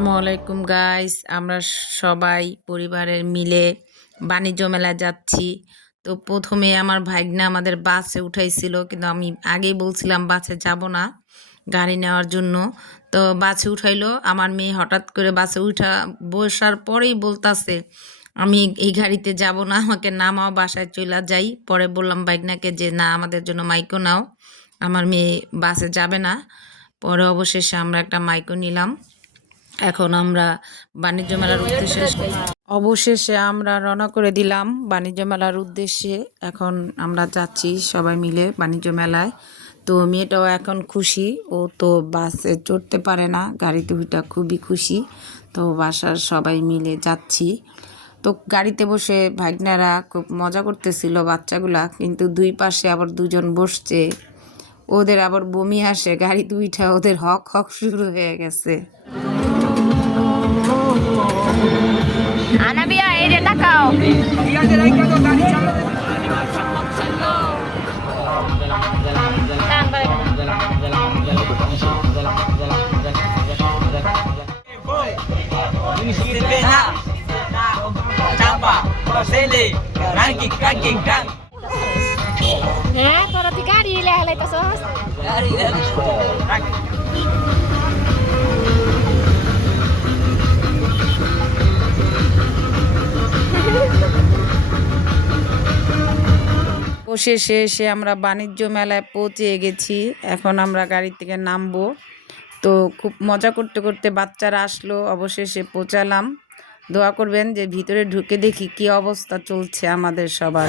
আসসালামু আলাইকুম গাইস, আমরা সবাই পরিবারের মিলে বাণিজ্য মেলায় যাচ্ছি। তো প্রথমে আমার ভাগ্না আমাদের বাসে উঠাইছিল, কিন্তু আমি আগেই বলছিলাম বাসে যাব না, গাড়ি নেওয়ার জন্য। তো বাসে উঠাইলো, আমার মেয়ে হঠাৎ করে বাসে উঠা বসার পরেই বলতাছে আমি এই গাড়িতে যাব না, আমাকে নামাও, বাসায় চলে যাই। পরে বললাম ভাগ্নাকে যে না, আমাদের জন্য মাইকো নাও, আমার মেয়ে বাসে যাবে না। পরে অবশেষে আমরা একটা মাইকো নিলাম। এখন আমরা বাণিজ্য মেলার অবশেষে আমরা রওনা করে দিলাম বাণিজ্য মেলার উদ্দেশ্যে। এখন আমরা যাচ্ছি সবাই মিলে বাণিজ্য মেলায়। তো মেয়েটাও এখন খুশি, ও তো বাসে চড়তে পারে না, গাড়িতে উঠা খুবই খুশি। তো বাসার সবাই মিলে যাচ্ছি। তো গাড়িতে বসে ভাগ্নারা খুব মজা করতেছিল বাচ্চাগুলা, কিন্তু দুই পাশে আবার দুজন বসছে, ওদের আবার বমি আসে, গাড়িতে উঠা ওদের হক হক শুরু হয়ে গেছে। Anabia, ini takau. Kalau tiga di lelai pasos. অবশেষে এসে আমরা বাণিজ্য মেলায় পৌঁছে গেছি। এখন আমরা গাড়ি থেকে নামবো। তো খুব মজা করতে করতে বাচ্চারা আসলো, অবশেষে পৌঁছালাম। দোয়া করবেন যে ভিতরে ঢুকে দেখি কি অবস্থা চলছে আমাদের সবার।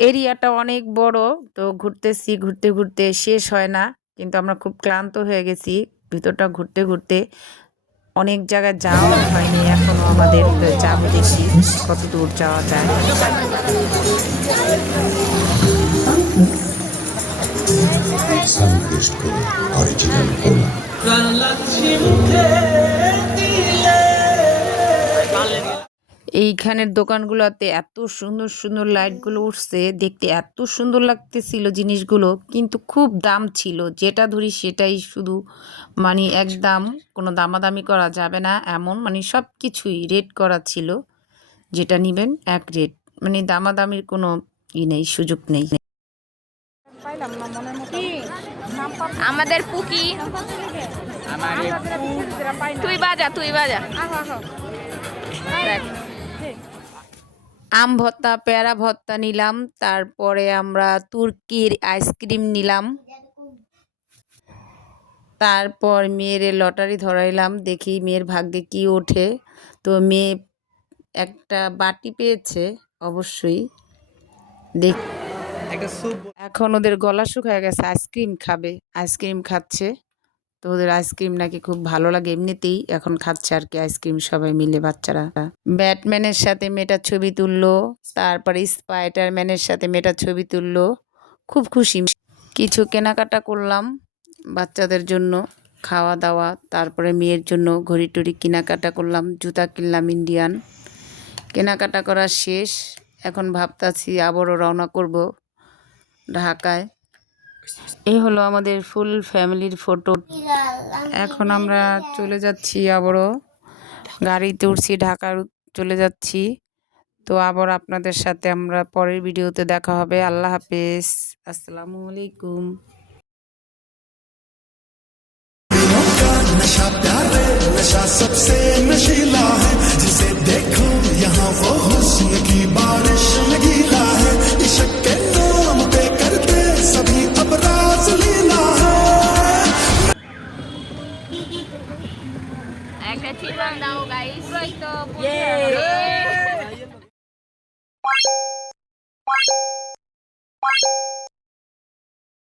এরিয়াটা অনেক বড়, তো ঘুরতেছি, ঘুরতে ঘুরতে শেষ হয় না, কিন্তু আমরা খুব ক্লান্ত হয়ে গেছি ভিতরটা ঘুরতে ঘুরতে। অনেক জায়গায় যাওয়া হয়নি এখনো আমাদের, তো যাবো দেখি কত দূর যাওয়া যায়। এইখানের দোকানগুলোতে এত সুন্দর সুন্দর লাইটগুলো উঠছে, দেখতে এত সুন্দর লাগতেছিল জিনিসগুলো, কিন্তু খুব দাম ছিল। যেটা ধরি সেটাই শুধু মানে একদম, কোনো দামাদামি করা যাবে না এমন, মানে সব কিছুই রেট করা ছিল, যেটা নিবেন এক রেট, মানে দামাদামির কোনো নেই, সুযোগ নেই। আমাদের পুকি তুই বাজা দেখ। আম ভর্তা, পেয়ারা ভর্তা নিলাম, তারপরে আমরা তুর্কির আইসক্রিম নিলাম, তারপর মেয়ের লটারি ধরাইলাম, দেখি মেয়ের ভাগ্যে কি ওঠে। তো মেয়ে একটা বাটি পেয়েছে, অবশ্যই দেখ। এখন ওদের গলা শুকায় গেছে, আইসক্রিম খাবে, আইসক্রিম খাচ্ছে। তো ওদের আইসক্রিম নাকি খুব ভালো লাগে এমনিতেই, এখন খাচ্ছে আর কি আইসক্রিম সবাই মিলে বাচ্চারা। ব্যাটম্যানের সাথে মেয়েটা ছবি তুললো, তারপরে স্পাইডারম্যানের সাথে মেয়েটা ছবি তুললো, খুব খুশি। কিছু কেনাকাটা করলাম বাচ্চাদের জন্য, খাওয়া দাওয়া, তারপরে মেয়ের জন্য ঘড়ি টড়ি কেনাকাটা করলাম, জুতা কিনলাম ইন্ডিয়ান। কেনাকাটা করা শেষ, এখন ভাবতাছি আবারও রওনা করব ঢাকায়। এই হলো আমাদের ফুল ফ্যামিলির ফটো। এখন আমরা চলে যাচ্ছি, আবারও গাড়িতে উঠছি, ঢাকার চলে যাচ্ছি। তো আবার আপনাদের সাথে আমরা পরের ভিডিওতে দেখা হবে। আল্লাহ হাফেজ, আসসালামু আলাইকুম। नशा प्यारे नशा सबसे नशीला है, जिसे देखो यहाँ वो हुस्न की बारिश लगीला है, इश्क के नाम पे करते सभी अब राज लीला है। একটা চিপান দাও গাইস।